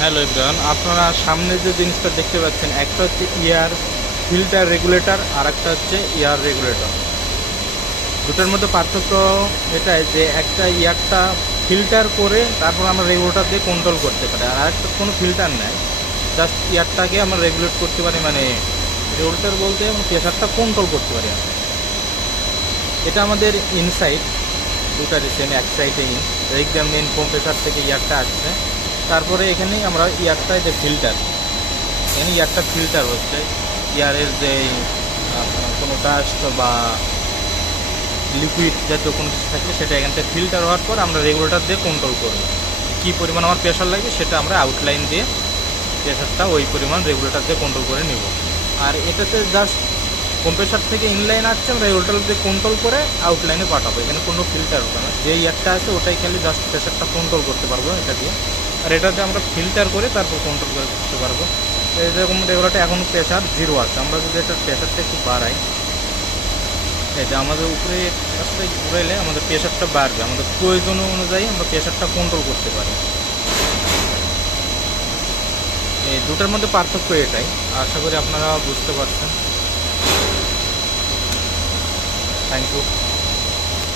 Hello everyone, আপনারা সামনে যে জিনিসটা দেখতে পাচ্ছেন, একটা হচ্ছে এয়ার ফিল্টার রেগুলেটর আর একটা হচ্ছে এয়ার রেগুলেটর। দুটোর মধ্যে পার্থক্য এটাই যে একটা এয়ারটা ফিল্টার করে তারপর আমরা রেগুলেটর দিয়ে কন্ট্রোল করতে পারি, আর আরেকটা কোনো ফিল্টার নেই, জাস্ট এয়ারটাকে আমরা রেগুলেট করতে পারি, মানে রেগুলেটর বলতে আমরা প্রেশারটা কন্ট্রোল করতে পারি আমরা। এটা আমাদের ইনসাইড দুটারই সেম, এক সাইডে ইন, একদম মেন কম্প্রেসার থেকে এয়ারটা আসছে, তারপরে এখানেই আমরা এয়ারটায় যে ফিল্টার, এখানে এয়ারটা ফিল্টার হচ্ছে এয়ারের যে আপনার কোনো ডাস্ট বা লিকুইড জাতীয় কোনো কিছু থাকলে সেটা এখান থেকে ফিল্টার হওয়ার পর আমরা রেগুলেটর দিয়ে কন্ট্রোল করব কী পরিমাণ আমার প্রেশার লাগবে, সেটা আমরা আউটলাইন দিয়ে প্রেশারটা ওই পরিমাণ রেগুলেটর দিয়ে কন্ট্রোল করে নিব। আর এটাতে জাস্ট কম্প্রেসার থেকে ইনলাইন আসছে, আমরা রেগুলেটর দিয়ে কন্ট্রোল করে আউটলাইনে পাঠাবো, এখানে কোনো ফিল্টার হবে না। যে এয়ারটা আছে ওটাই খালি জাস্ট প্রেশারটা কন্ট্রোল করতে পারবো এটা দিয়ে, আর এটাতে আমরা ফিল্টার করে তারপর কন্ট্রোল করে করতে পারবো। এরকম রেগুলেটর এখন প্রেশার 0 আছে, আমরা যদি এটার প্রেশারটা একটু বাড়াই, এটা আমাদের উপরে কাজটা ঘুরাইলে আমাদের প্রেশারটা বাড়বে, আমাদের প্রয়োজন অনুযায়ী আমরা প্রেশারটা কন্ট্রোল করতে পারি। এই দুটার মধ্যে পার্থক্য এটাই, আশা করি আপনারা বুঝতে পারছেন। Thank you.